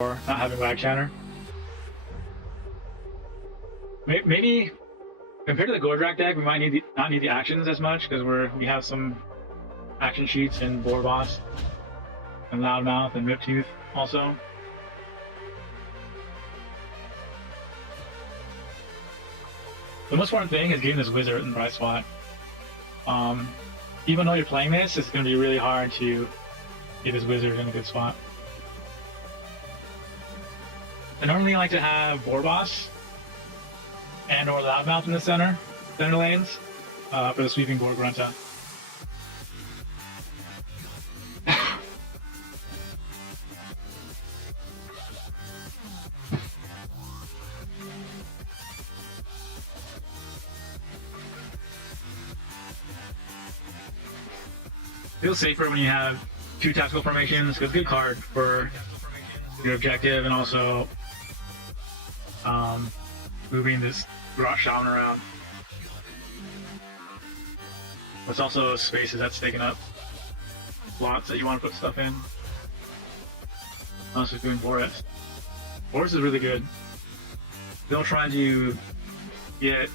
for not having lag chatter. Maybe compared to the Gordrak deck, we might not need the actions as much because we have some action sheets in Boar Boss and Loudmouth and Riptooth also. The most important thing is getting this wizard in the right spot. Even though you're playing this, it's going to be really hard to get this wizard in a good spot. I normally like to have Boar Boss and or Loudmouth in the center lanes for the sweeping Boar Grunta. Feels safer when you have two tactical formations, because good card for your objective and also moving this grot shaman around. There's also spaces that's taking up slots that you want to put stuff in. Also doing Boris. Boris is really good. Still trying to get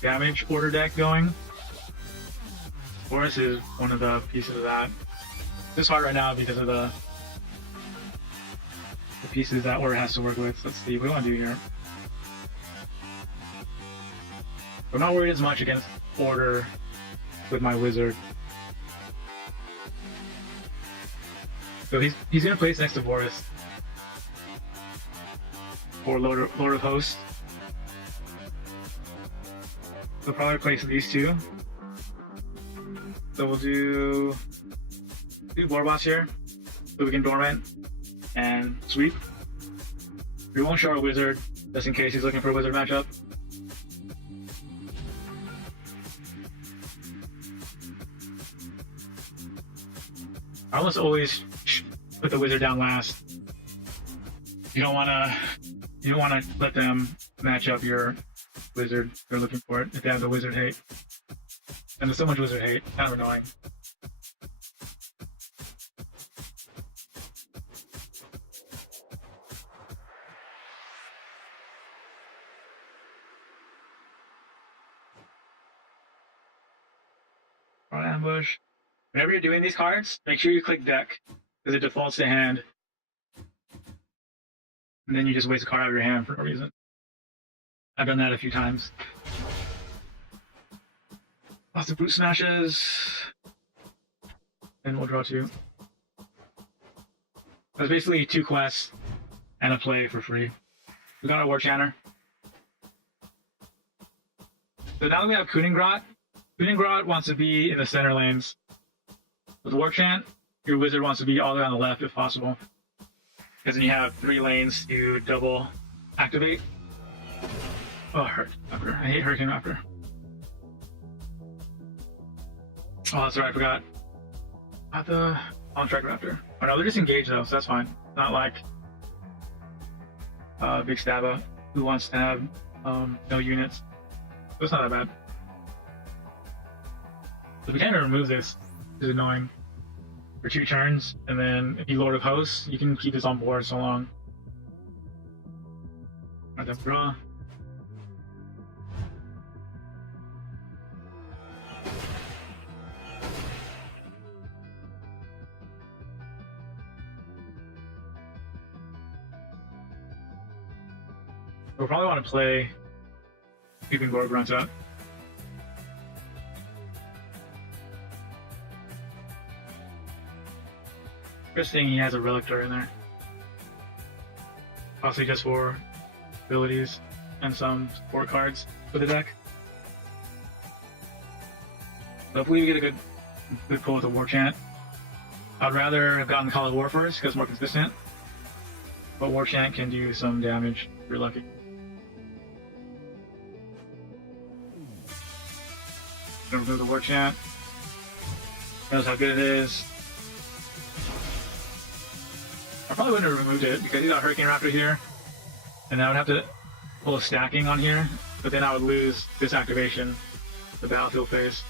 damage order deck going. Boris is one of the pieces of that. It's hard right now because of the pieces that Order has to work with. Let's see what we want to do here. I'm not worried as much against Order with my wizard. So he's gonna place next to Boris or Lord of Hosts. He'll probably place these two. So we'll do Boar Boss here, so we can Dormant and Sweep. We won't show our wizard, just in case he's looking for a wizard matchup. I almost always put the wizard down last. You don't wanna let them match up your wizard. They're looking for it if they have the wizard hate. And there's so much wizard hate, kind of annoying. Front ambush. Whenever you're doing these cards, make sure you click deck, because it defaults to hand. And then you just waste a card out of your hand for no reason. I've done that a few times. Lots of brute smashes. And we'll draw two. That's basically 2 quests and a play for free. We got our War Chanter. So now that we have Grot wants to be in the center lanes. With War Chant, your wizard wants to be all the way on the left if possible. Because then you have 3 lanes to double activate. Oh, I hate Hurricane Raptor. Oh, that's right, I forgot. Not the on-track Raptor. Oh no, they're just engaged though, so that's fine. Not like Big Stabba, who wants to have no units. So it's not that bad. So we can remove this. This is annoying. For 2 turns, and then if you Lord of Hosts, you can keep this on board so long. Alright, then draw. We'll probably want to play keeping Boar Grunta. First thing, he has a Relictor in there. Possibly just for abilities and some support cards for the deck. Hopefully we get a good pull with the War Chant. I'd rather have gotten the Call of War first because it's more consistent. But War Chant can do some damage if you're lucky. Gonna remove the War Chant. Knows how good it is. I probably wouldn't have removed it because he's got Hurricane Raptor here, and I would have to pull a stacking on here, but then I would lose this activation, the battlefield phase.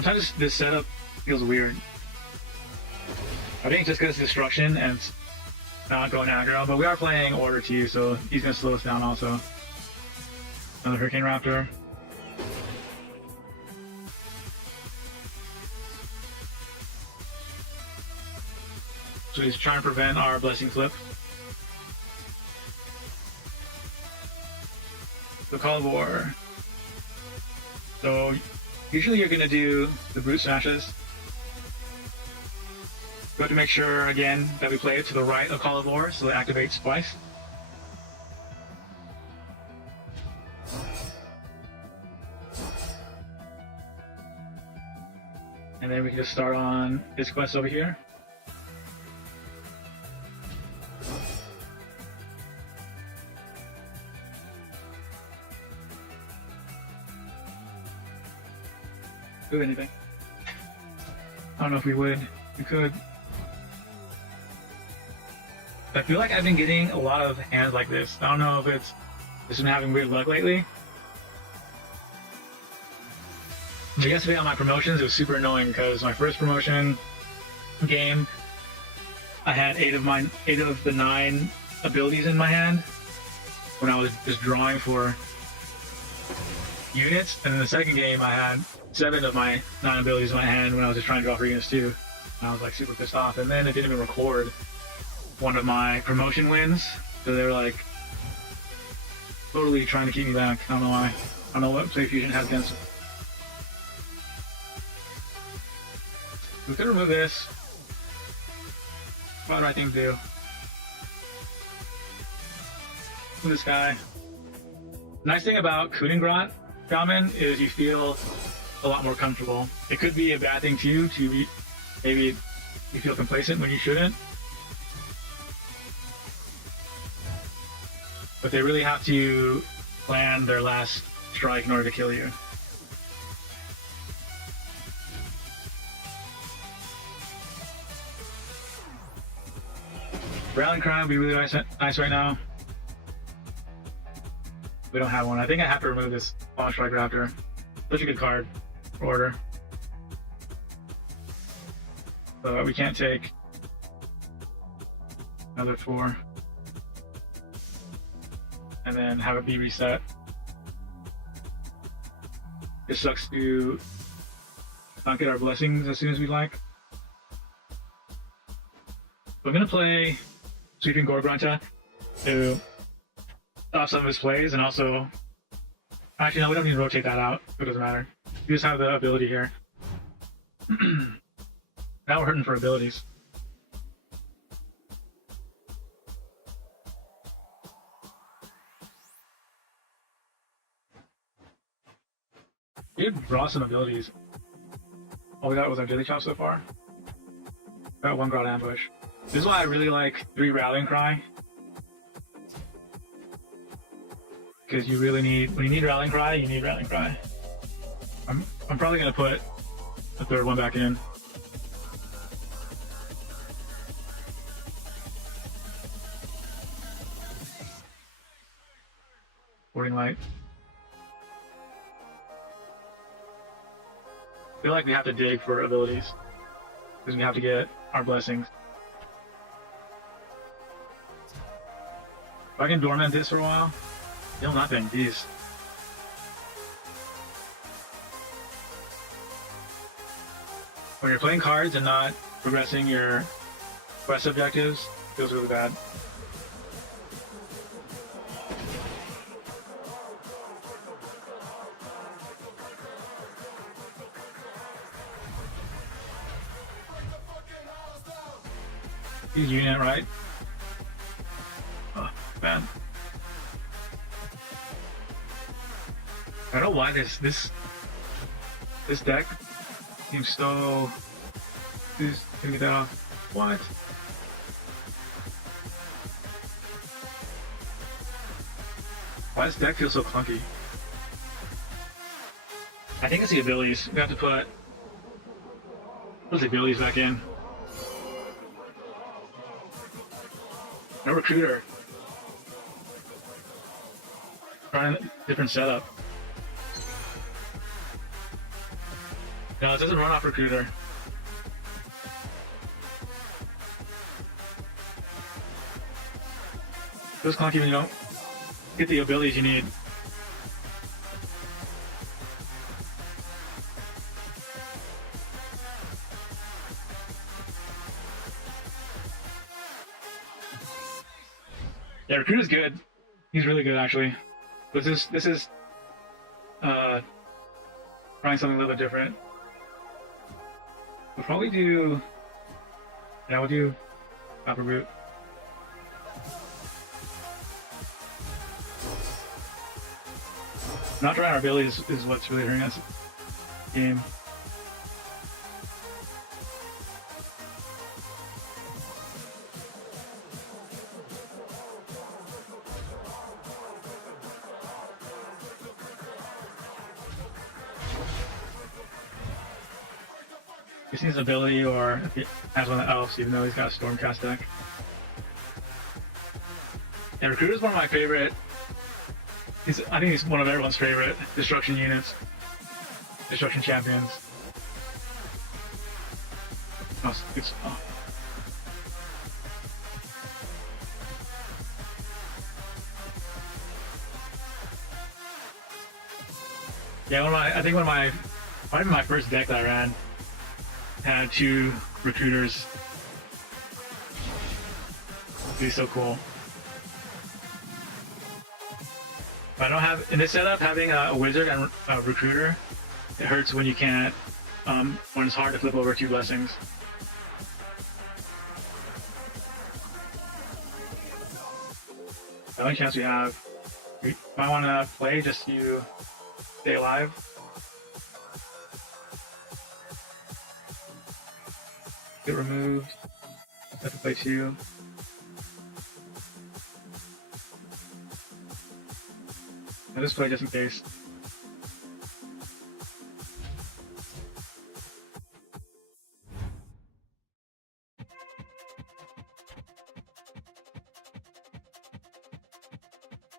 Sometimes this setup feels weird. I think just because it's destruction and it's not going aggro, but we are playing Order 2, so he's going to slow us down also. Another Hurricane Raptor. So he's trying to prevent our Blessing Flip. The Call of War. So usually you're going to do the Brute Smashes. We have to make sure, again, that we play it to the right of Call of War, so it activates twice. And then we can just start on his quest over here. Do anything. I don't know if we would. We could. I feel like I've been getting a lot of hands like this. I don't know if it's just been having weird luck lately. But yesterday on my promotions, it was super annoying because my first promotion game, I had 8 of the 9 abilities in my hand when I was just drawing for units, and in the second game, I had 7 of my 9 abilities in my hand when I was just trying to draw for units too. And I was like super pissed off, and then it didn't even record one of my promotion wins, so they were like totally trying to keep me back. I don't know why. I don't know what Play Fusion has against it. We could remove this. What the right thing to do? Move this guy. Nice thing about grot Shaman is you feel a lot more comfortable. It could be a bad thing too, to be, maybe you feel complacent when you shouldn't. But they really have to plan their last strike in order to kill you. Rallying Cry would be really nice right now. We don't have one. I think I have to remove this Long Strike Raptor. Such a good card for Order. But we can't take another 4 and then have it be reset. It sucks to not get our blessings as soon as we like. I'm gonna play Sweeping Gorgrunta to stop some of his plays, and also, actually no, we don't need to rotate that out. It doesn't matter. We just have the ability here. Now we're hurting for abilities. We did draw some abilities. All we got was our Dilly Chop so far. Got 1 Grot Ambush. This is why I really like 3 Rallying Cry. Because you really need, when you need Rallying Cry, you need Rallying Cry. I'm probably going to put a 3rd one back in. Boarding Light. I feel like we have to dig for abilities. Because we have to get our blessings. If I can dormant this for a while, deal nothing, geez. When you're playing cards and not progressing your quest objectives, it feels really bad. Use unit, right? Oh, man. I don't know why this deck seems so. Just gonna get that off. What? Why does this deck feel so clunky? I think it's the abilities. We have to put those abilities back in. No recruiter. Trying a different setup. No, it doesn't run off recruiter. Feels clunky when you don't get the abilities you need. Yeah, recruiter's good. He's really good actually. But this is trying something a little bit different. We'll probably do, yeah, we'll do Copper Root. Not trying our abilities is what's really hurting us game. He's his ability, or if he has one of the elves, even though he's got a Stormcast deck. Yeah, Recruiter's one of my favorite. I think he's one of everyone's favorite destruction units, destruction champions. Oh, good stuff. Yeah, probably my first deck that I ran had 2 recruiters. It'd be so cool. But I don't have, in this setup, having a wizard and a recruiter, it hurts when you can't, when it's hard to flip over 2 blessings. The only chance we have, if I want to play just to stay alive. Get removed. Have to play 2. I'll just play just in case.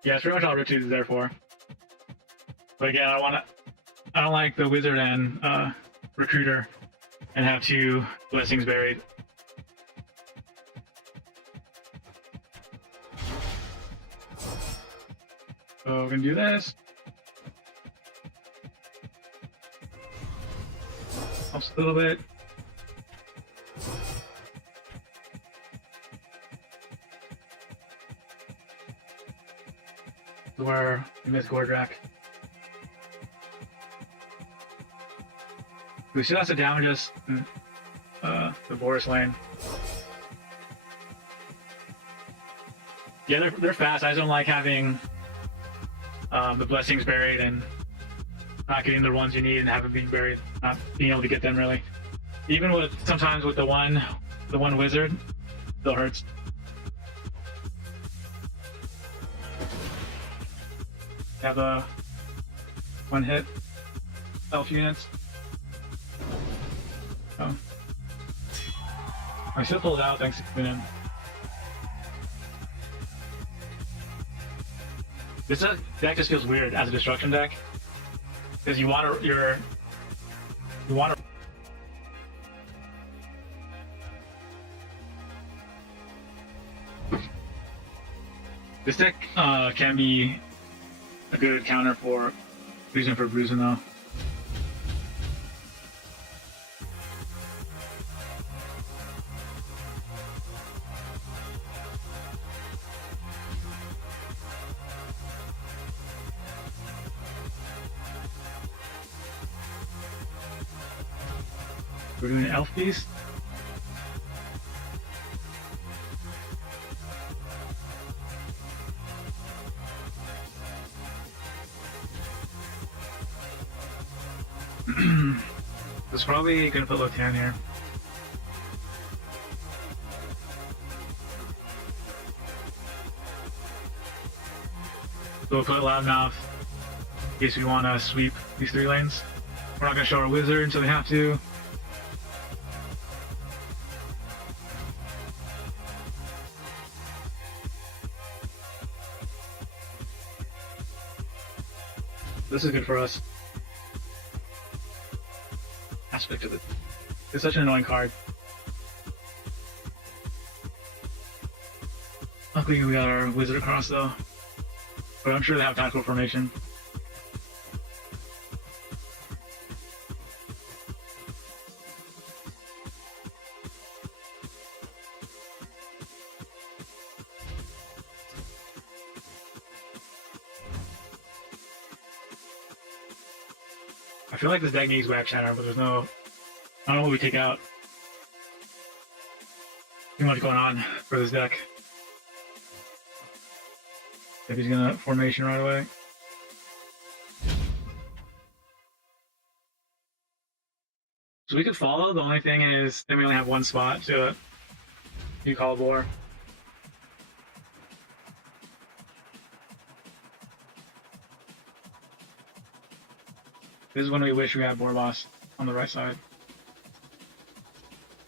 Yeah, it's pretty much all Root 2 is there for. But again, I don't like the wizard and recruiter and have 2 blessings buried. So we're gonna do this. Helps a little bit. Where we miss Gordrak. We still have to damage us in the Boris lane. Yeah, they're fast. I just don't like having the blessings buried and not getting the ones you need and having being buried, not being able to get them really. Even with sometimes with the one wizard, still hurts. Have a 1-hit elf units. Oh. I still pulled out thanks to Kunin. This deck just feels weird as a destruction deck because you want to this deck can be a good counter for bruising though. We're doing an elf piece. It's probably gonna put Lotan here. So we'll put Loudmouth in case we want to sweep these 3 lanes. We're not gonna show our wizard until we have to. This is good for us. aspect of it. It's such an annoying card. Luckily we got our wizard across though. But I'm sure they have tactical formation. I feel like this deck needs Whack Shatter, but there's no... I don't know what we take out. Too much going on for this deck. If he's gonna formation right away. So we could follow, the only thing is then we only have one spot to you call war. This is when we wish we had Boar Boss on the right side.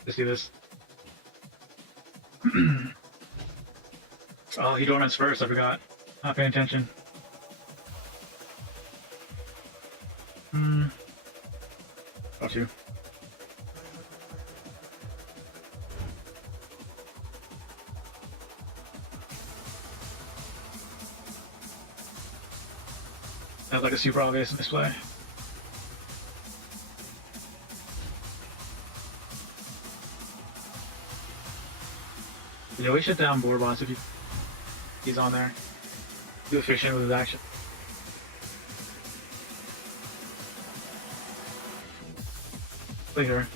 Let's do this. Oh, he dormants first, I forgot. Not paying attention. Got you. That's like a super obvious misplay. Yeah, we shut down Boar Boss if he's on there. Too efficient with his action. Play her.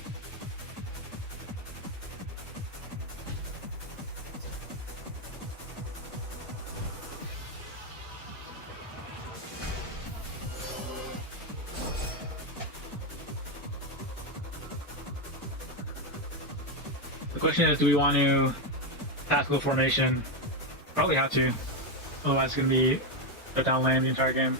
The question is, do we want to tactical formation? Probably have to. Otherwise, it's going to be a down lane the entire game.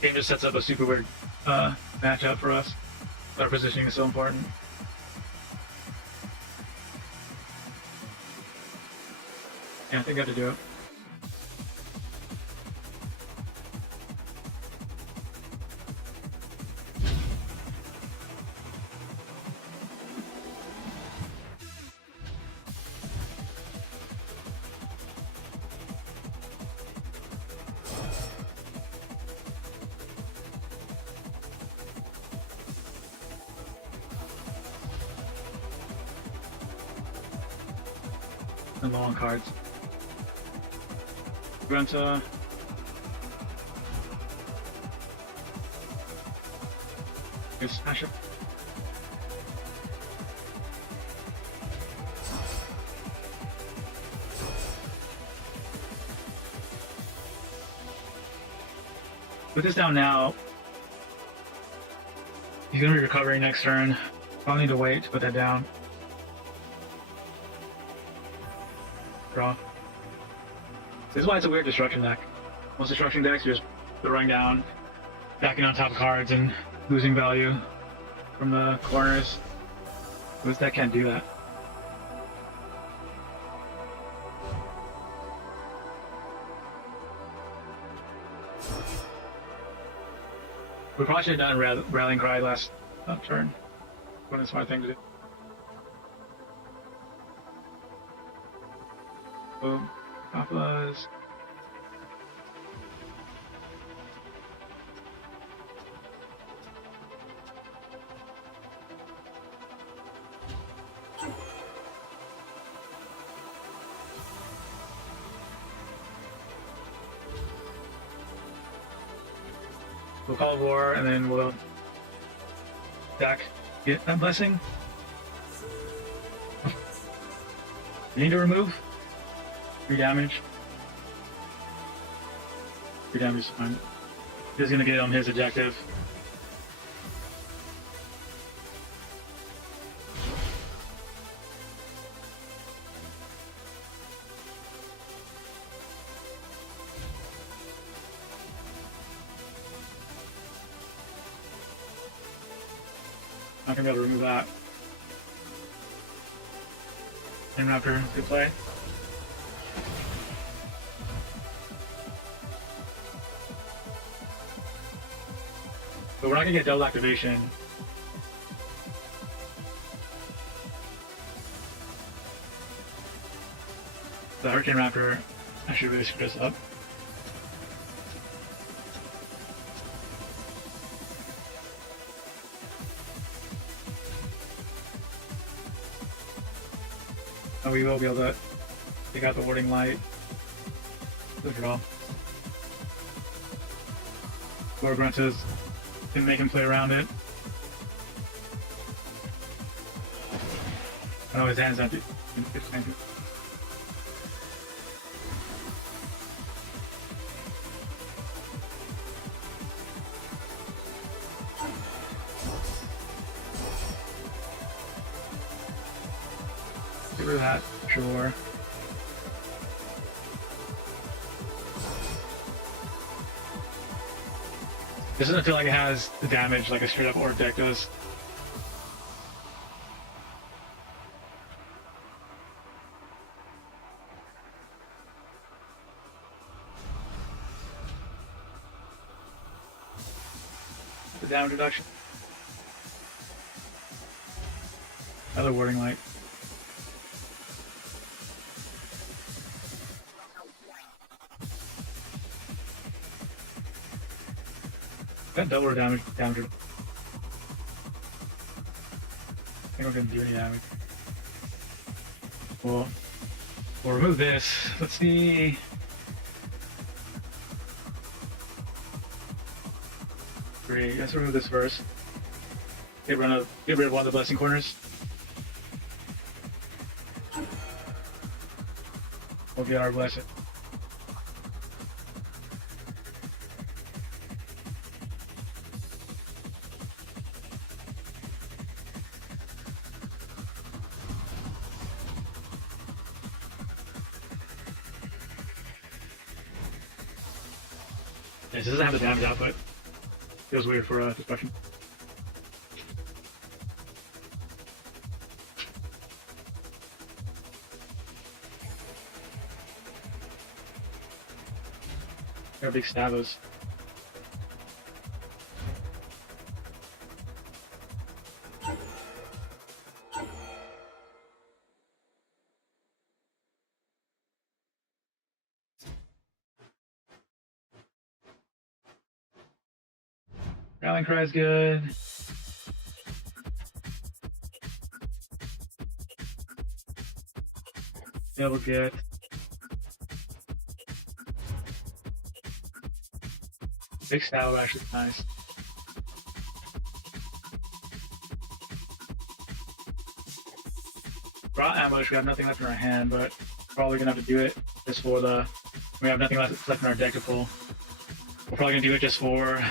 Game just sets up a super weird matchup for us. Our positioning is so important. Yeah, I think I have to do it. And low on cards. We're going to smash it. Put this down now. He's going to be recovering next turn. I'll need to wait to put that down. Draw. This is why it's a weird destruction deck. Most destruction decks, you're just throwing down, backing on top of cards, and losing value from the corners. This deck can't do that. We probably should have done Rallying Cry last turn. What a smart thing to do. Boom. Papas. We'll call war and then we'll back get that blessing. We need to remove 3 damage. 3 damage is fine. He's gonna get on his objective. Not gonna be able to remove that. And Raptor, good play. But we're not gonna get double activation. The Hurricane Raptor actually really screwed us up. And we will be able to take out the warding light. Good draw. Lord Grunts can make him play around it. I know his hand's empty. Get rid of that, sure. This doesn't feel like it has the damage like a straight up Orc deck does. The damage reduction. Another warding light. Got double damage. I think we're gonna do any damage. We'll remove this. Let's see. Great. Let's remove this first. Get rid of one of the blessing corners. We'll get our blessing. This doesn't have the damage output. Feels weird for destruction. They're big stabos. Rallying Cry is good. Yeah, we're good. Big Stab actually is nice. Grot Ambush, we have nothing left in our hand, but probably gonna have to do it just for the. We have nothing left in our deck to pull. We're probably gonna do it just for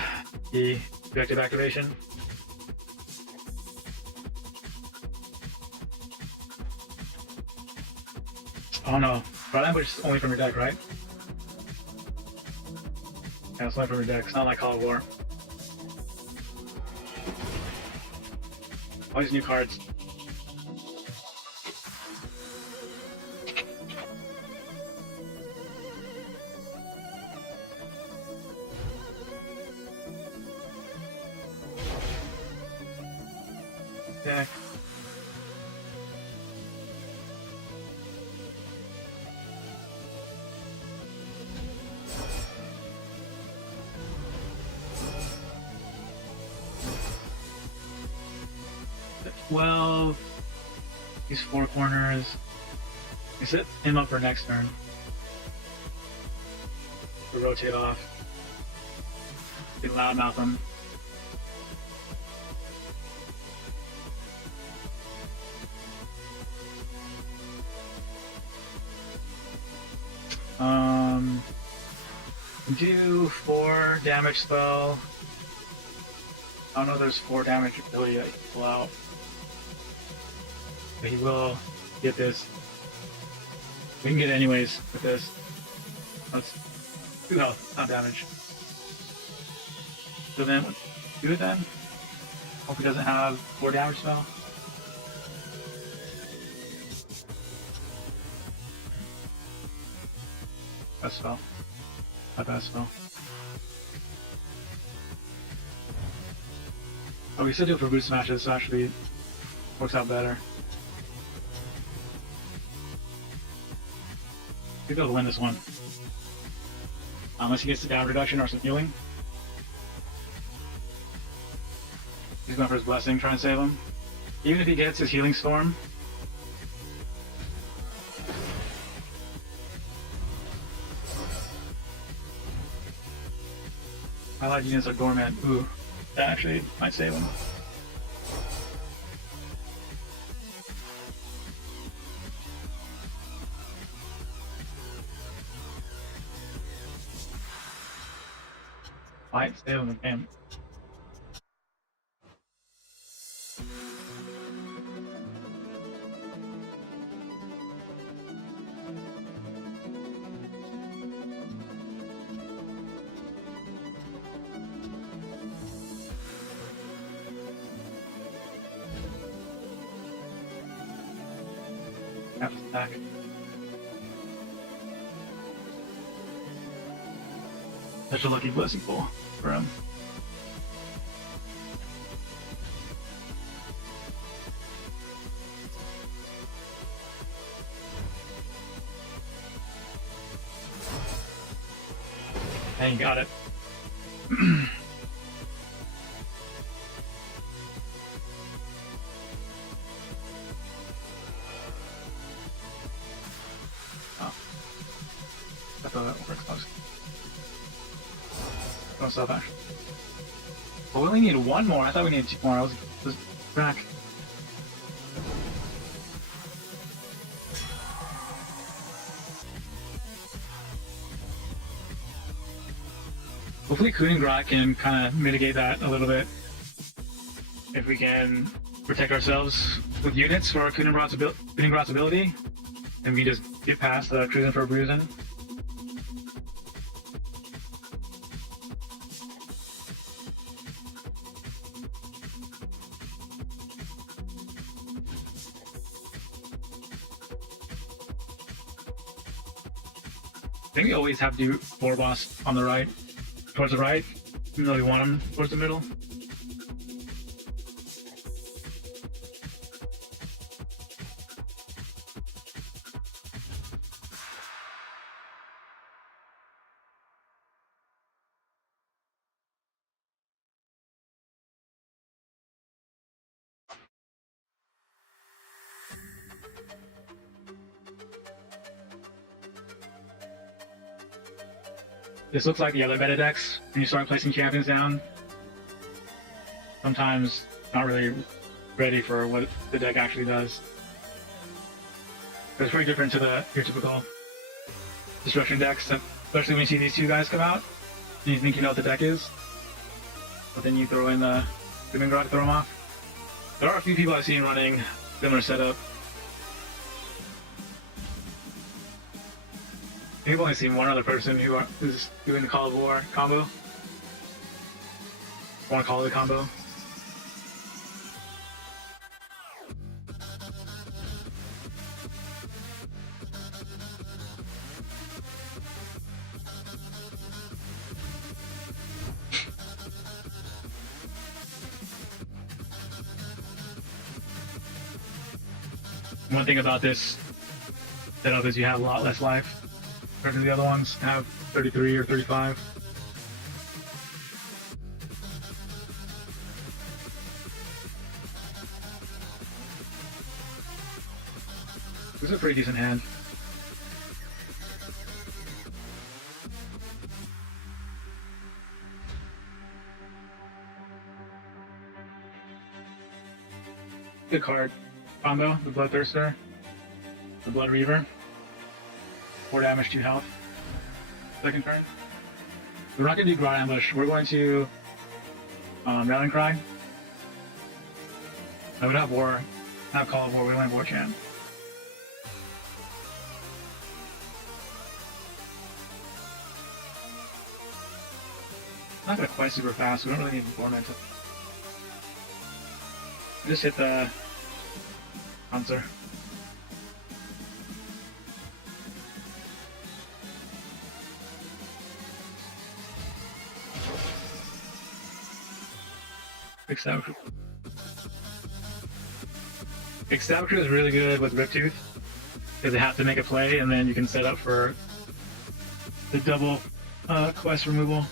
the objective activation. Oh no, Grot Ambush is only from your deck, right? Yeah, it's only from your deck. It's not like Call of War. All these new cards. Deck. Well, these four corners. We set him up for next turn. To rotate off. We loudmouth him. Do 4 damage spell. I don't know if there's 4 damage ability that he can pull out. But he will get this. We can get it anyways with this. That's 2 health, not damage. So then, do it then. Hope he doesn't have 4 damage spell. Best spell. My best spell. Oh, we still do it for boost smashes, so actually works out better. We'll be able to win this one. Unless he gets the damage reduction or some healing. He's going for his blessing, trying to save him. Even if he gets his healing storm. Allied units are dormant. Ooh, that actually might save him. Might save him again. Half stack. Such a lucky blessing pool for him. And you got it. Oh. I thought that works close. No stuff action. But we only need 1 more. I thought we needed 2 more. I was back. Hopefully Grot can kind of mitigate that a little bit. If we can protect ourselves with units for Grot's ability, and we just get past the cruising for a bruising. I think we always have to do 4 boss on the right. Towards the right, even though we want him towards the middle. This looks like the other beta decks when you start placing champions down. Sometimes not really ready for what the deck actually does. But it's pretty different to your typical destruction decks, especially when you see these 2 guys come out and you think you know what the deck is, but then you throw in the grot to throw them off. There are a few people I've seen running similar setup. I think I've only seen 1 other person who's doing the Call of War combo. I want to call it a combo. One thing about this setup is you have a lot less life. Compared to the other ones, have 33 or 35. This is a pretty decent hand. Good card. Combo, the Bloodthirster, the Blood Reaver. 4 damage, 2 health. Second turn. We're not going to do Grot Ambush. We're going to Rallying Cry. I would have War, not Call of War. We only have War Chant. Not going to quite super fast. We don't really need War Momentum. Just hit the answer. Except Excelctor is really good with Riptooth because they have to make a play, and then you can set up for the double quest removal.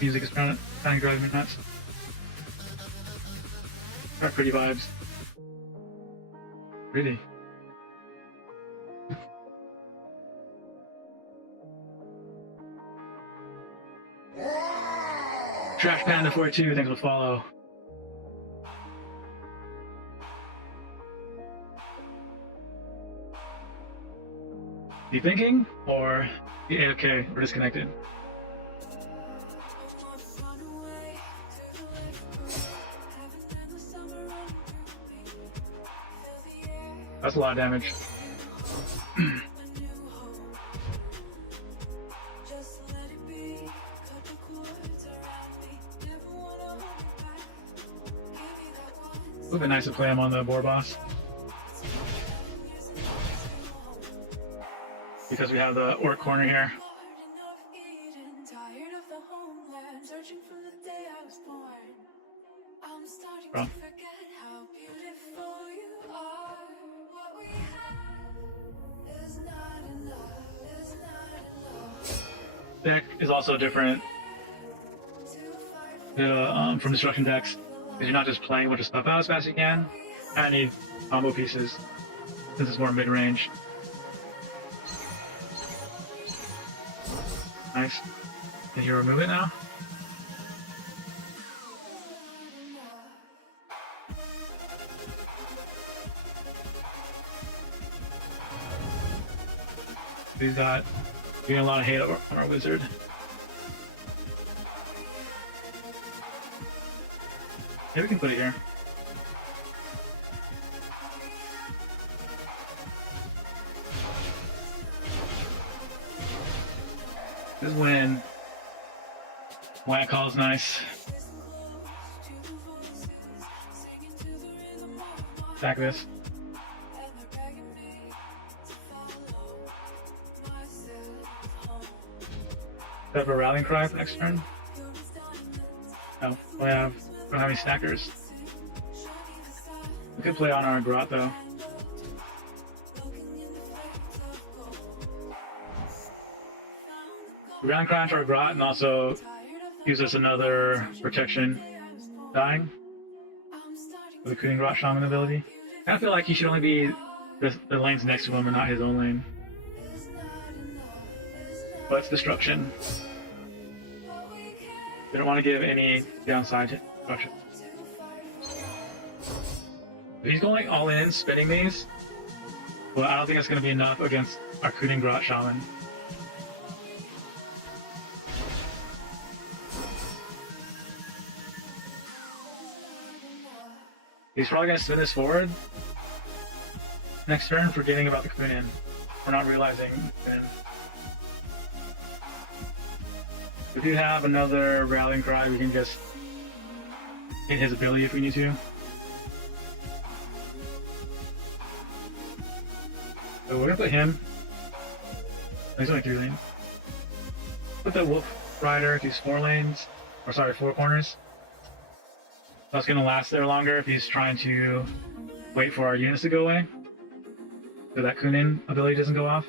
Music is kind of driving me nuts. Got pretty vibes. Really. Trash Panda 42, thanks for the follow. You thinking? Or yeah, okay, we're disconnected. That's a lot of damage. Would be nice to play him on the board boss. Because we have the orc corner here. Bro. Deck is also different from destruction decks because you're not just playing a bunch of stuff out as fast as you can. I need combo pieces since it's more mid-range. Nice. Can you remove it now? He's got getting a lot of hate on our wizard. Maybe we can put it here. This is when White Call's nice. Attack this. Do I have a rallying cry for next turn? No, we don't have any stackers. We could play on our grot though. Rallying cry into our grot and also gives us another protection dying with the Kuning Grot Shaman ability. I kind of feel like he should only be the lanes next to him and not his own lane. But it's destruction. We don't want to give any downside to destruction. If he's going all in, spinning these, well, I don't think that's going to be enough against our Kuning Grot Shaman. He's probably going to spin this forward next turn, forgetting about the Kunin. We're not realizing Kunin. If you have another rallying cry, we can just hit his ability if we need to. So we're gonna put him. He's only 3 lanes. Put the Wolf Rider to 4 lanes, or sorry, 4 corners. That's gonna last there longer if he's trying to wait for our units to go away, so that Kunin ability doesn't go off.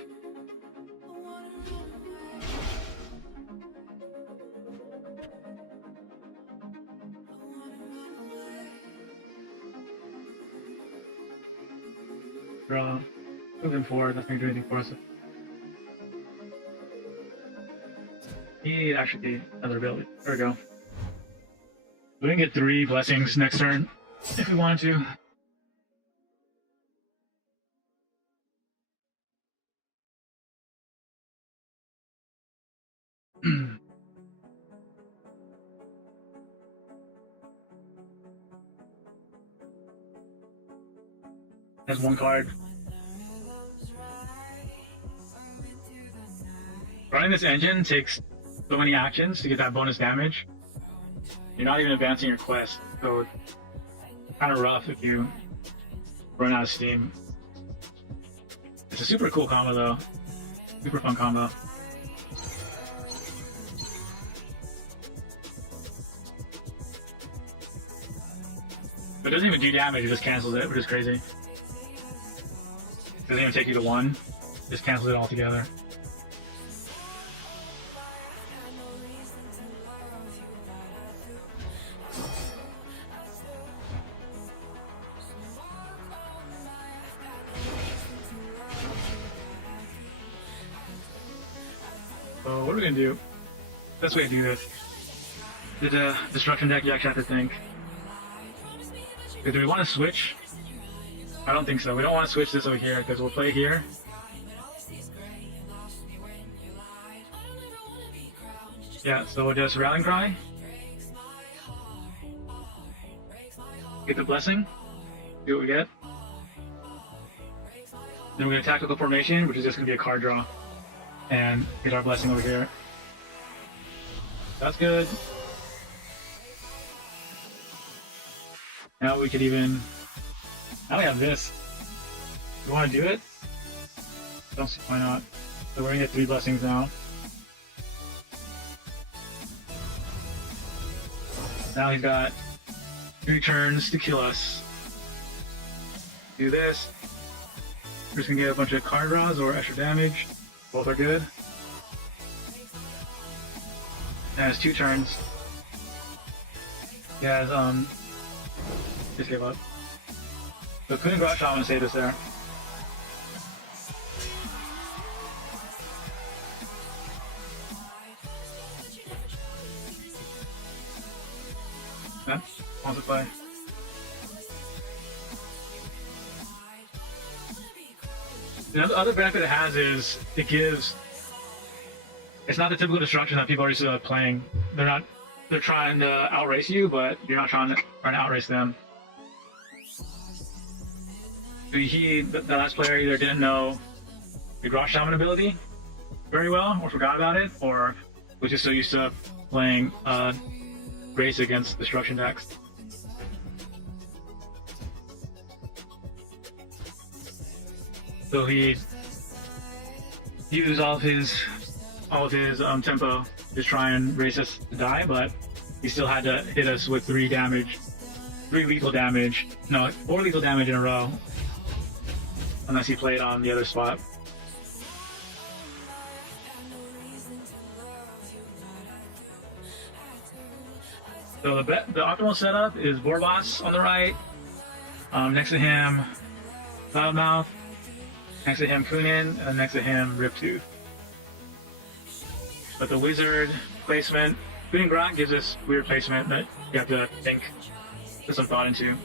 Draw. Moving forward, that's not gonna do anything for us. He actually another ability. There we go. We can get 3 blessings next turn if we wanted to. Has one card. Running this engine takes so many actions to get that bonus damage. You're not even advancing your quest, so it's kind of rough if you run out of steam. It's a super cool combo though. Super fun combo. But it doesn't even do damage, it just cancels it, which is crazy. It doesn't even take you to 1, just cancels it altogether. So what are we gonna do? Best way to do this. The destruction deck, you actually have to think. Do we want to switch? I don't think so. We don't want to switch this over here because we'll play here. Yeah, so we'll just Rallying Cry. Get the Blessing. See what we get. Then we're going to Tactical Formation, which is just going to be a card draw. And get our Blessing over here. That's good. Now we could even... Now we have this. You want to do it? Don't see why not. So we're going to get 3 blessings now. Now he's got 3 turns to kill us. Do this. We're just going to get a bunch of card draws or extra damage. Both are good. And has 2 turns. He has, just gave up. So couldn't grot shaman save us there. Yeah, wants to play. The other benefit it has is it gives. It's not the typical destruction that people are used to playing. They're trying to outrace you, but you're not trying to outrace them. So the last player either didn't know the grot shaman ability very well, or forgot about it, or was just so used to playing race against destruction decks. So he used all of his tempo to try and race us to die, but he still had to hit us with 3 lethal damage. No, 4 lethal damage in a row. Unless he played on the other spot. So the optimal setup is Borbos on the right. Next to him, Loudmouth. Next to him, Kunin, and then next to him, Riptooth. But the wizard placement, Kunin Grot gives us weird placement that you have to put some thought into.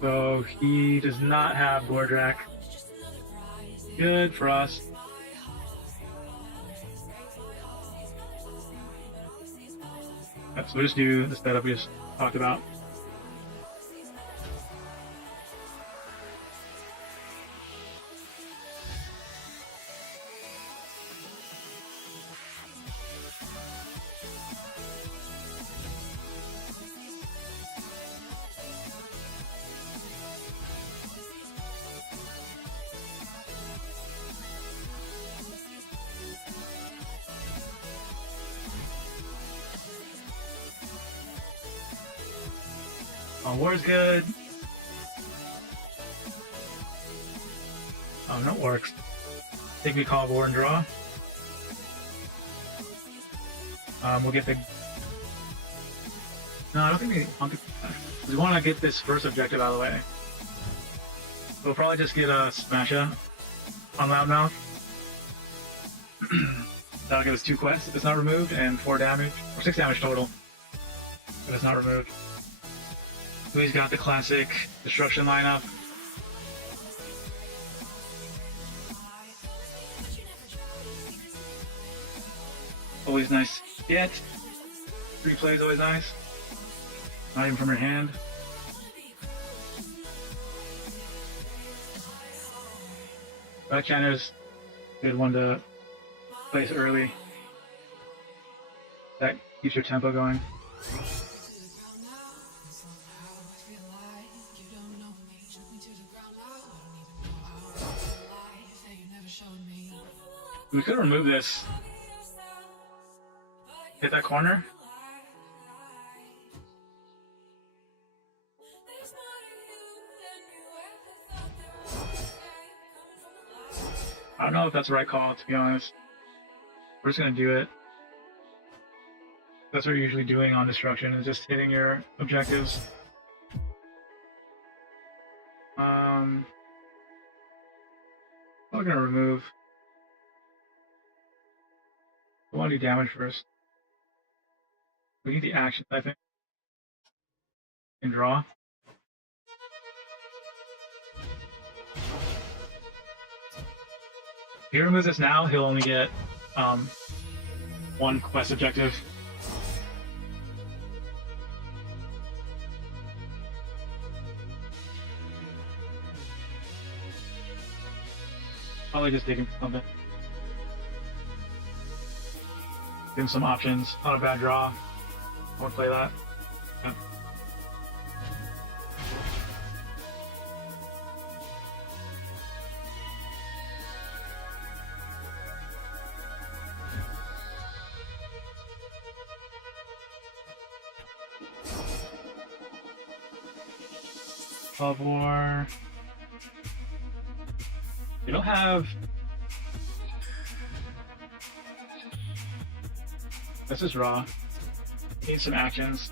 So he does not have Gordrak. Good for us. So we'll just do the setup we just talked about. War's good. Oh, no works. I think we call War and draw. We'll get the... No, I don't think we want to get this first objective out of the way. We'll probably just get a Smasha on Loudmouth. That'll give us 2 quests if it's not removed, and 4 damage, or 6 damage total if it's not removed. So he's got the classic destruction lineup. Always nice to get. 3 plays always nice. Not even from your hand. Red Chanter's a good one to place early. That keeps your tempo going. We could remove this. Hit that corner. I don't know if that's the right call, to be honest. We're just gonna do it. That's what you're usually doing on destruction, is just hitting your objectives. We're gonna remove. We want to do damage first. We need the actions, I think. And draw. If he removes this now, he'll only get one quest objective. Probably just digging something. Give him some options. Not a bad draw. I want to play that. Yeah. Club War. You don't have. This is raw. Need some actions.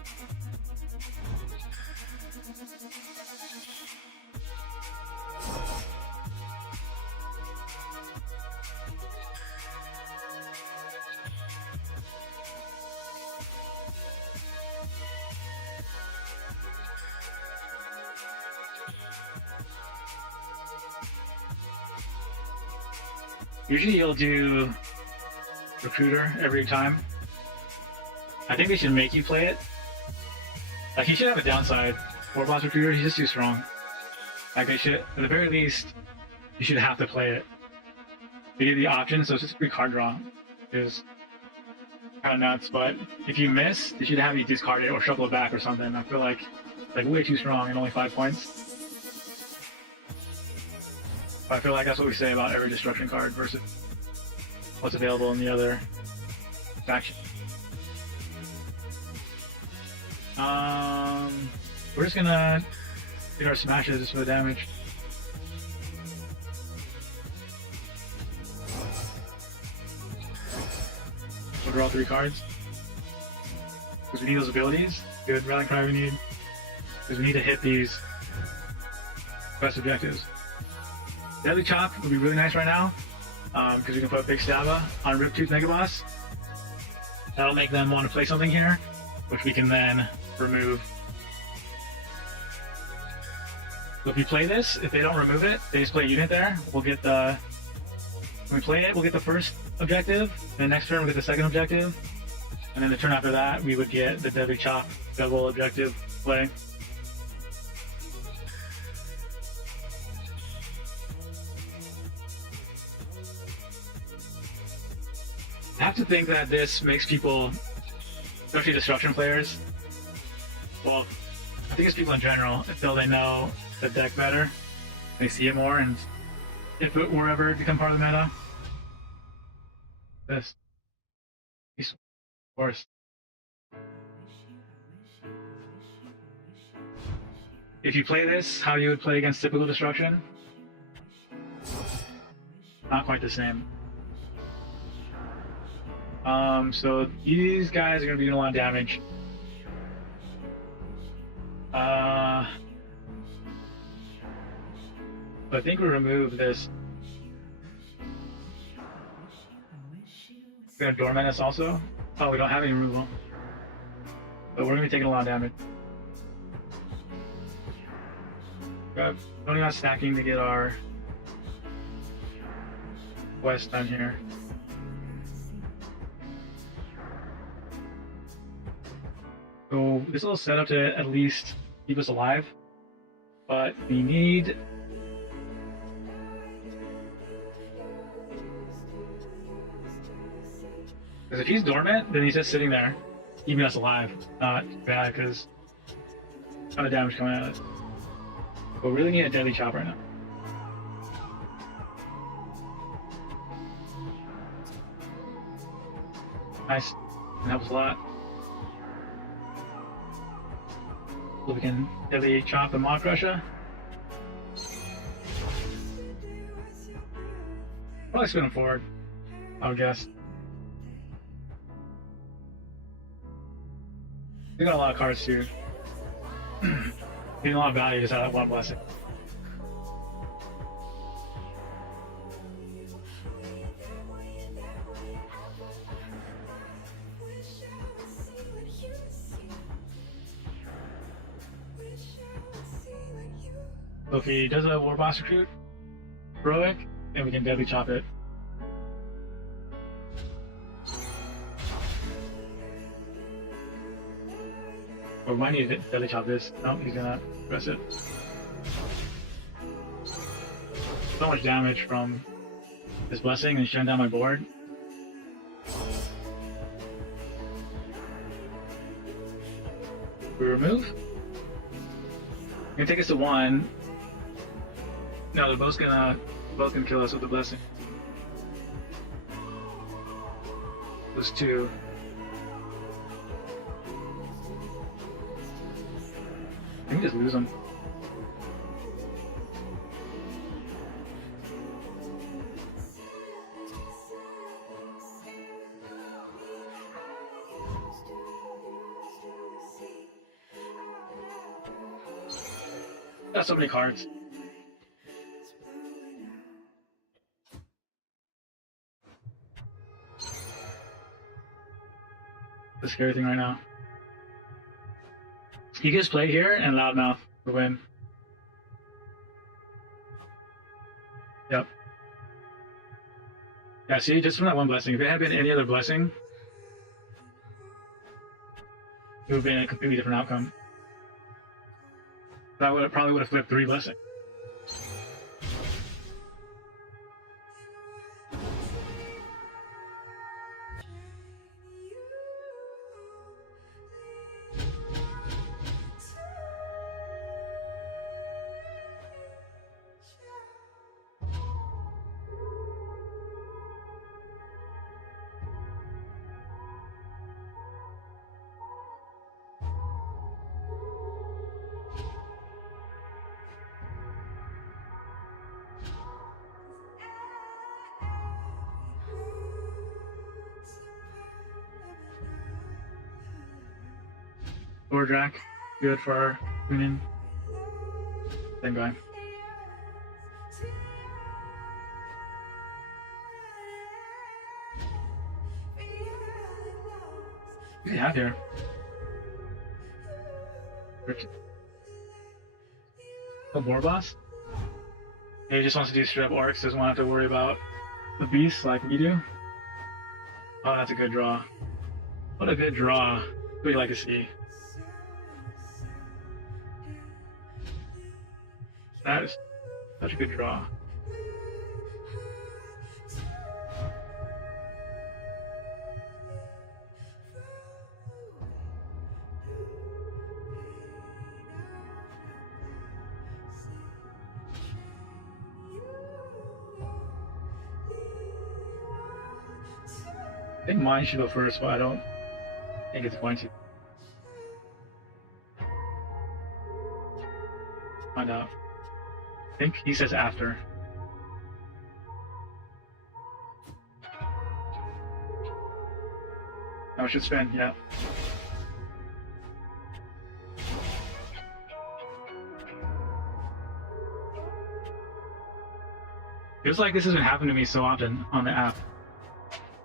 Usually you'll do recruiter every time. I think they should make you play it. Like, he should have a downside. Warboss recruiter, he's just too strong. Like, they should, at the very least, you should have to play it. They give you the option, so it's just a free card draw. Which is kind of nuts, but if you miss, they should have you discard it or shuffle it back or something. I feel like way too strong and only 5 points. But I feel like that's what we say about every destruction card versus what's available in the other faction. We're just gonna get our smashes for the damage. We'll draw 3 cards. Because we need those abilities. Good rallying cry we need. Because we need to hit these quest objectives. Deadly Chop would be really nice right now. Because we can put Big Stabba on Riptooth Mega Boss. That'll make them want to play something here, which we can then remove. So if you play this, if they don't remove it, they just play a unit there. We'll get the, when we play it, we'll get the first objective. Then next turn we'll get the second objective. And then the turn after that, we would get the Deadly Chop double objective play. I have to think that this makes people, especially destruction players, well, I think it's people in general, until they know the deck better, they see it more, and if it were ever become part of the meta, this, of course. If you play this, how you would play against typical destruction, not quite the same. So these guys are going to be doing a lot of damage. I think we remove this. We're going to Door Menace also. Oh, we don't have any removal. But we're going to be taking a lot of damage. We're only got stacking to get our quest done here. So this little setup to at least keep us alive, but we need. Because if he's dormant, then he's just sitting there, keeping us alive. Not bad, because a ton of damage coming at us. But we really need a deadly chop right now. Nice. That helps a lot. So we can deadly chop the Maw Crusher. Probably spin him forward, I would guess. We got a lot of cards too. Getting a lot of value just out of that one blessing. So if he does a War Boss Recruit, Heroic, then we can deadly chop it. Or we might need to deadly chop this. No, he's gonna press it. So much damage from this blessing and shutting down my board. We remove. Gonna take us to 1. No, they're both gonna kill us with the blessing. Those 2. I can just lose them. Got so many cards. The scary thing right now. He gets play here and Loudmouth for win. Yep. Yeah, see, just from that one blessing. If it had been any other blessing, it would have been a completely different outcome. That probably would have flipped 3 blessings. Drac, good for our winning. Same guy. What do you have here? A War Boss? He just wants to do straight up orcs, doesn't want to have to worry about the beasts like we do. Oh, that's a good draw. What a good draw. What do you like to see? That is such a good draw. I think mine should go first, but I don't think it's going to. Find out. I think he says after. I should spend, yeah. Feels like this hasn't happened to me so often on the app.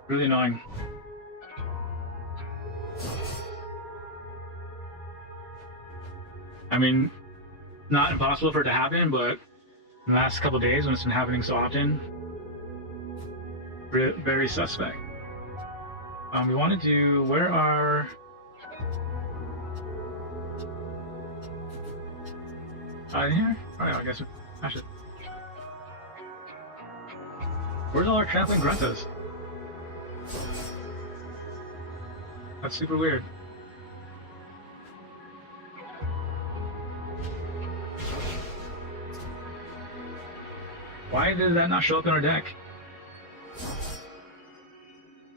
Really annoying. I mean, not impossible for it to happen, but in the last couple of days when it's been happening so often, very suspect. We want to do, where are In here? Alright, I guess we smash it. Where's all our trampling gruntas? That's super weird. Why did that not show up in our deck?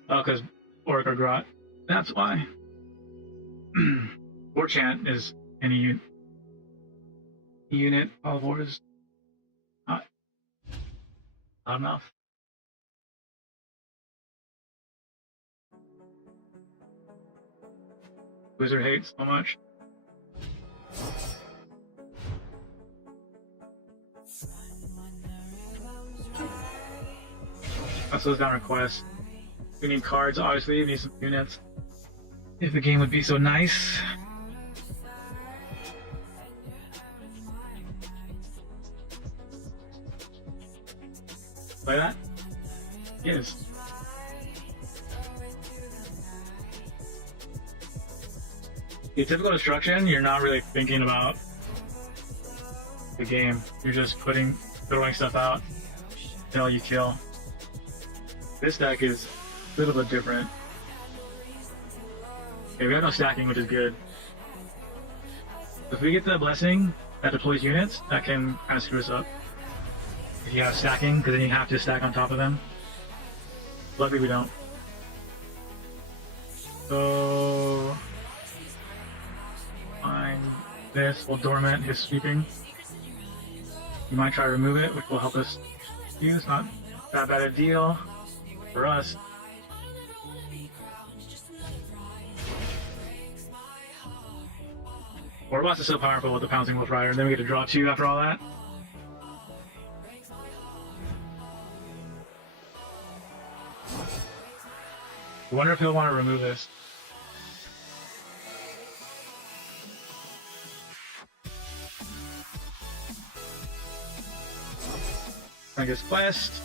Oh, because Orc or Grot. That's why. War chant is any unit. All of war is not enough. Wizard hates so much. That slows down requests. We need cards, obviously. We need some units. If the game would be so nice. Play that? Yes. The typical destruction, you're not really thinking about the game. You're just throwing stuff out until you kill. This deck is a little bit different. Okay, we have no stacking, which is good. If we get the blessing that deploys units, that can kind of screw us up. If you have stacking, because then you have to stack on top of them. Luckily we don't. So... find this, will dormant his sweeping. You might try to remove it, which will help us use. Not that bad a deal for us. Warboss is so powerful with the Pouncing Wolf Rider, and then we get to draw 2 after all that. I wonder if he'll want to remove this. I guess quest.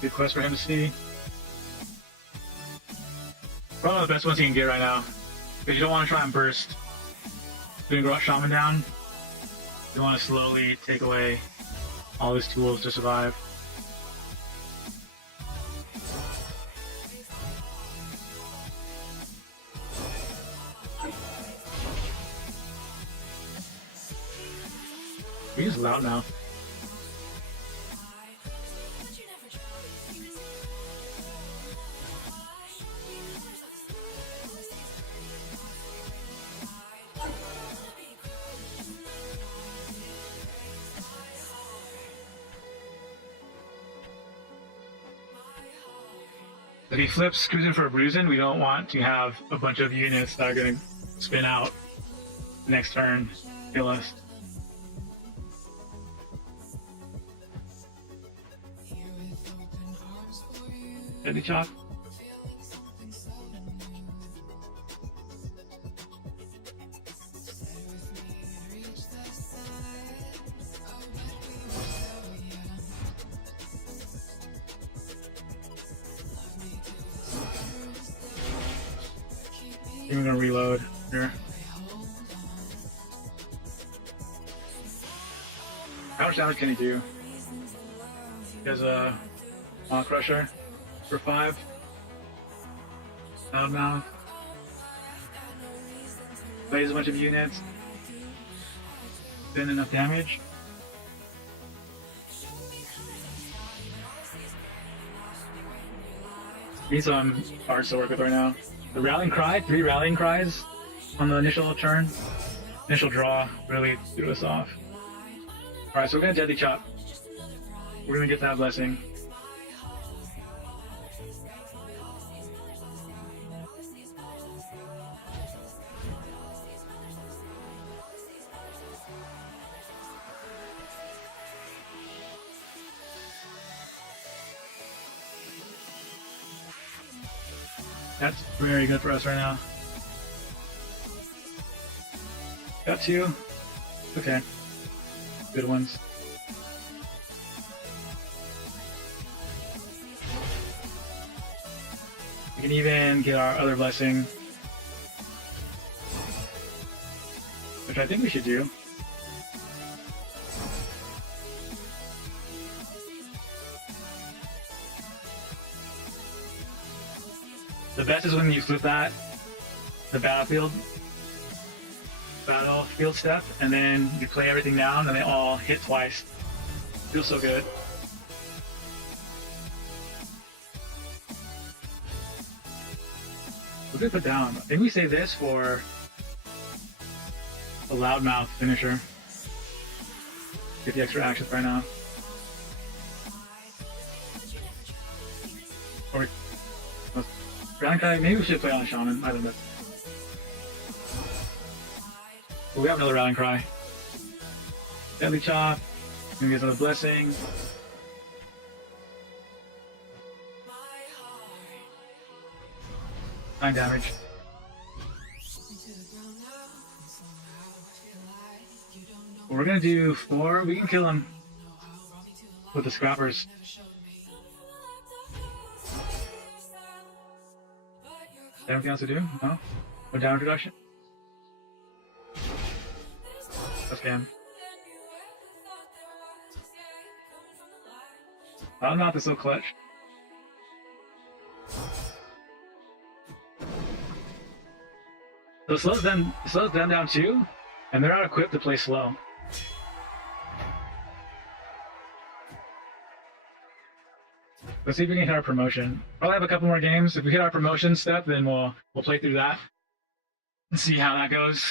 Good quest for him to see. Probably the best ones you can get right now. Because you don't want to try and burst doing Grot Shaman down. You want to slowly take away all his tools to survive. He's loud now. If he flips Cruising for a Bruising, we don't want to have a bunch of units that are going to spin out next turn, kill us. Deadly Chop. I'm gonna reload here. How much damage can he do? He has a Maw Crusher for 5. Loudmouth. Plays a bunch of units. Did enough damage. Need some cards to work with right now. The Rallying Cry, 3 Rallying Cries on the initial turn. Initial draw really threw us off. Alright, so we're gonna Deadly Chop. We're gonna get that blessing. That's very good for us right now. Got 2. Okay. Good ones. We can even get our other blessing which I think we should do. The best is when you flip that, the battlefield step, and then you play everything down and they all hit twice. Feels so good. What did we put down? I think we save this for a loudmouth finisher. Get the extra actions right now. Or Rallying Cry, maybe we should play on a Shaman. I don't know. But we have another Rallying Cry. Deadly Chop. Maybe get another Blessing. Nine damage. We're gonna do 4. We can kill him with the scrappers. Anything else to do? No? No damage reduction? Let's scam. I don't know if this will clutch. So it slows them down too, and they're not equipped to play slow. Let's see if we can hit our promotion. Probably have a couple more games. If we hit our promotion step, then we'll play through that and see how that goes.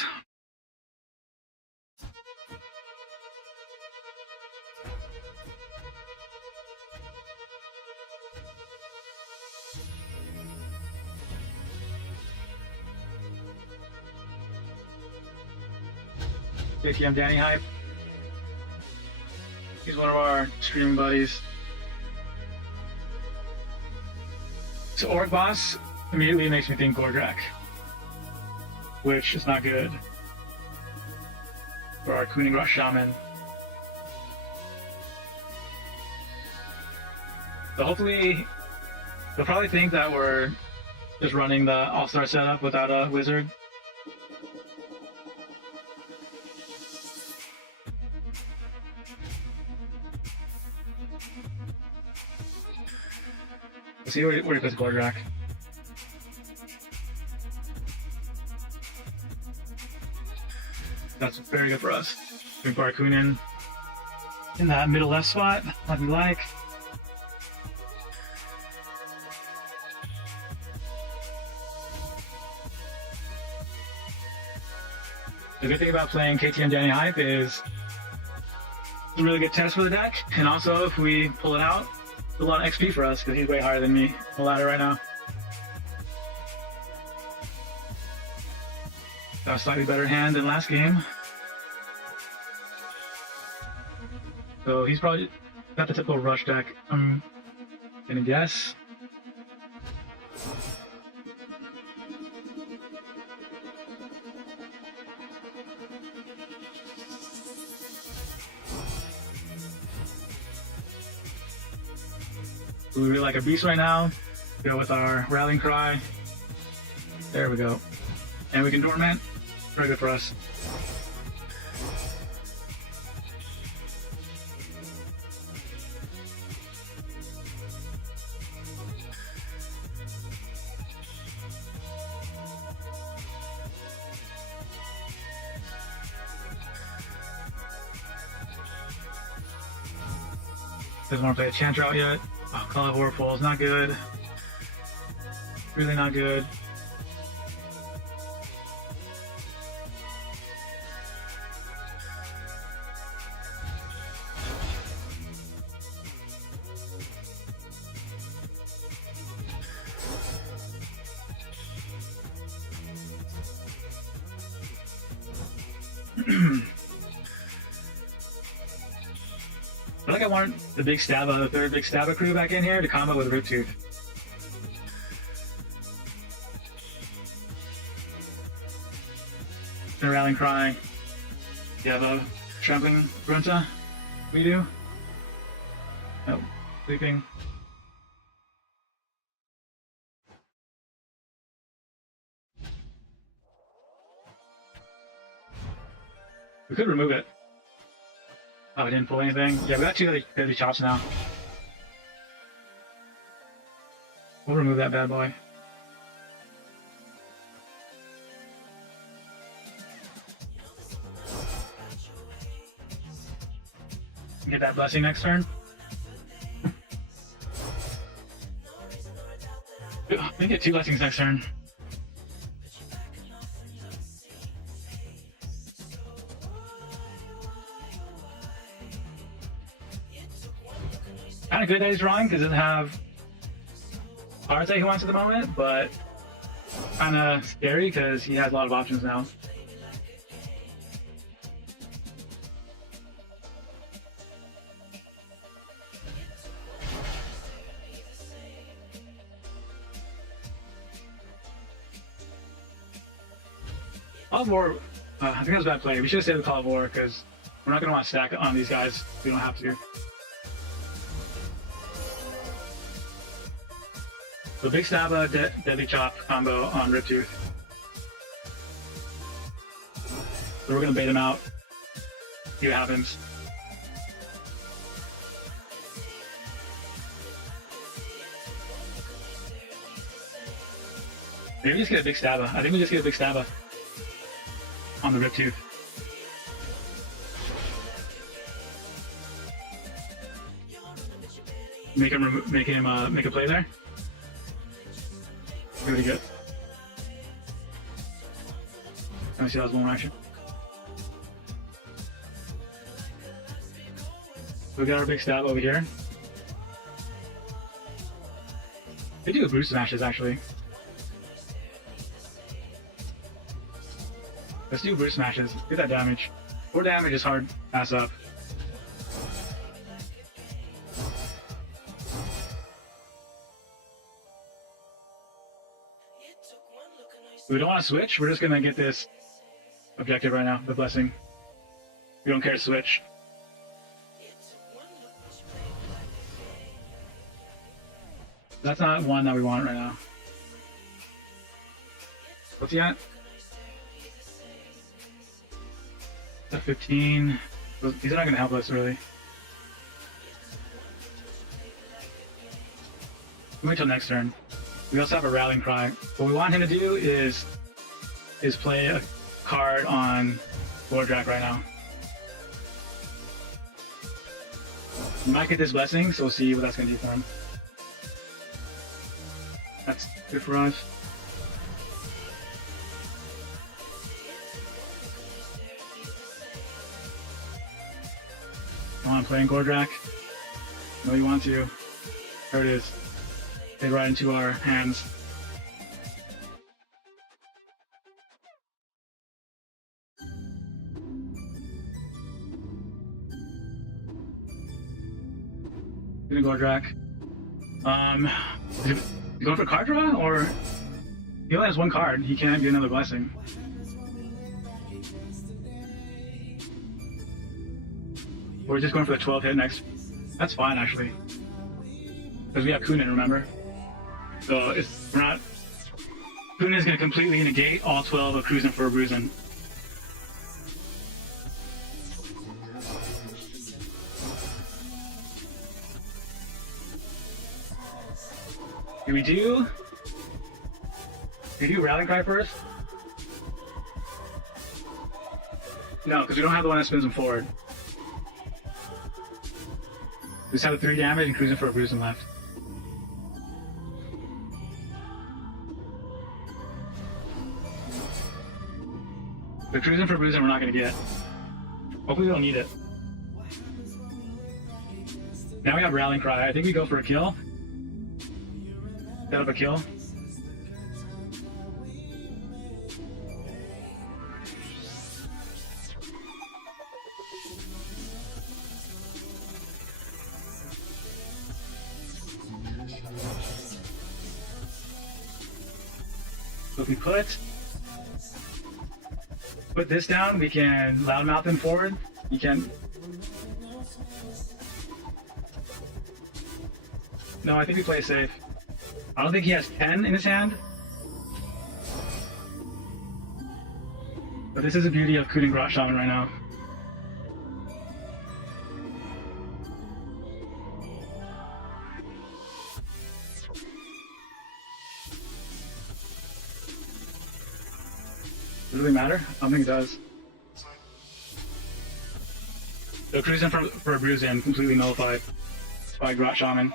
I'm Danny Hype. He's one of our streaming buddies. So Orc Boss immediately makes me think Gordrak, which is not good for our Grot Shaman. So hopefully, they'll probably think that we're just running the All-Star setup without a wizard. Let's see where he puts Gordrak. That's very good for us. We put our Kunin in that middle left spot, like we like. The good thing about playing KTM Danny Hype is it's a really good test for the deck, and also if we pull it out, it's a lot of XP for us because he's way higher than me on the ladder right now. Got a slightly better hand than last game. So he's probably got the typical rush deck, I'm gonna guess. We really like a beast right now. Go with our Rallying Cry. There we go. And we can Dormant. Very good for us. Doesn't want to play a chant route yet. Oh, Call of Warful is not good. Really not good. I feel like I want the big Stabba, the third big Stabba crew back in here to combo with Riptooth. And Rallying Cry. You have a Trampling Grunta? We do? Nope. Sleeping. We could remove it. Oh, we didn't pull anything. Yeah, we got 2 deadly chops now. We'll remove that bad boy. Get that blessing next turn. We can get 2 blessings next turn. Kind of good that he's drawing because it doesn't have cards that he wants at the moment, but kind of scary because he has a lot of options now. Call of War, I think that was a bad play. We should have saved the Call of War because we're not going to want to stack on these guys. We don't have to. So Big Stabba, Deadly Chop combo on Riptooth. So we're going to bait him out. See what happens. Maybe we just get a Big Stabba. I think we just get a Big Stabba on the Riptooth. Make him make a play there. See what he gets. Let me see that was one action. We got our Big Stab over here. They do Brute Smashes actually. Let's do Brute Smashes. Get that damage. 4 damage is hard to pass up. We don't want to switch. We're just going to get this objective right now, the blessing. We don't care to switch. That's not one that we want right now. What's he at? At 15. These are not going to help us really. Wait till next turn. We also have a Rallying Cry. What we want him to do is play a card on Lordrak right now. We might get this blessing, so we'll see what that's going to do for him. That's good for us. You want to play in Gordrak? No, you want to. There it is. They right into our hands. Gonna go Drac. Is he going for card draw or he only has 1 card? He can't get another blessing. We're just going for the 12 hit next. That's fine actually, because we have Kunin, remember? So it's we're not. Kunin is going to completely negate all 12 of Cruisin' for a Bruisin'. Do we do Rallying Cry first? No, because we don't have the one that spins them forward. We just have the 3 damage and Cruisin' for a Bruisin' left. The Cruisin' for a Bruisin' we're not going to get. Hopefully we don't need it. Now we have Rallying Cry. I think we go for a kill. Set up a kill. So if we put this down, we can loudmouth him forward. You can. No, I think we play safe. I don't think he has 10 in his hand. But this is the beauty of Kunin Grot Shaman right now. it really matter? I don't think it does. So cruising for a bruise in completely nullified by Grot Shaman.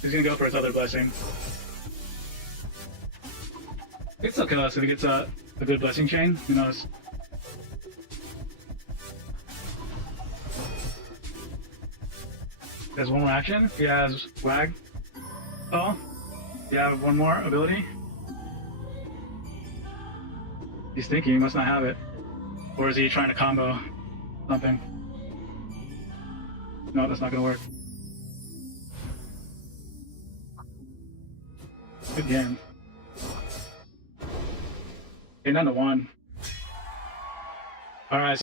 He's gonna go for his other blessing. It's still kill us if he gets a good blessing chain. Who knows? He has one more action. He has Wag. Oh, you have one more ability. He's thinking he must not have it. Or is he trying to combo something? No, that's not gonna work. Good game. Okay, 9-1. Alright.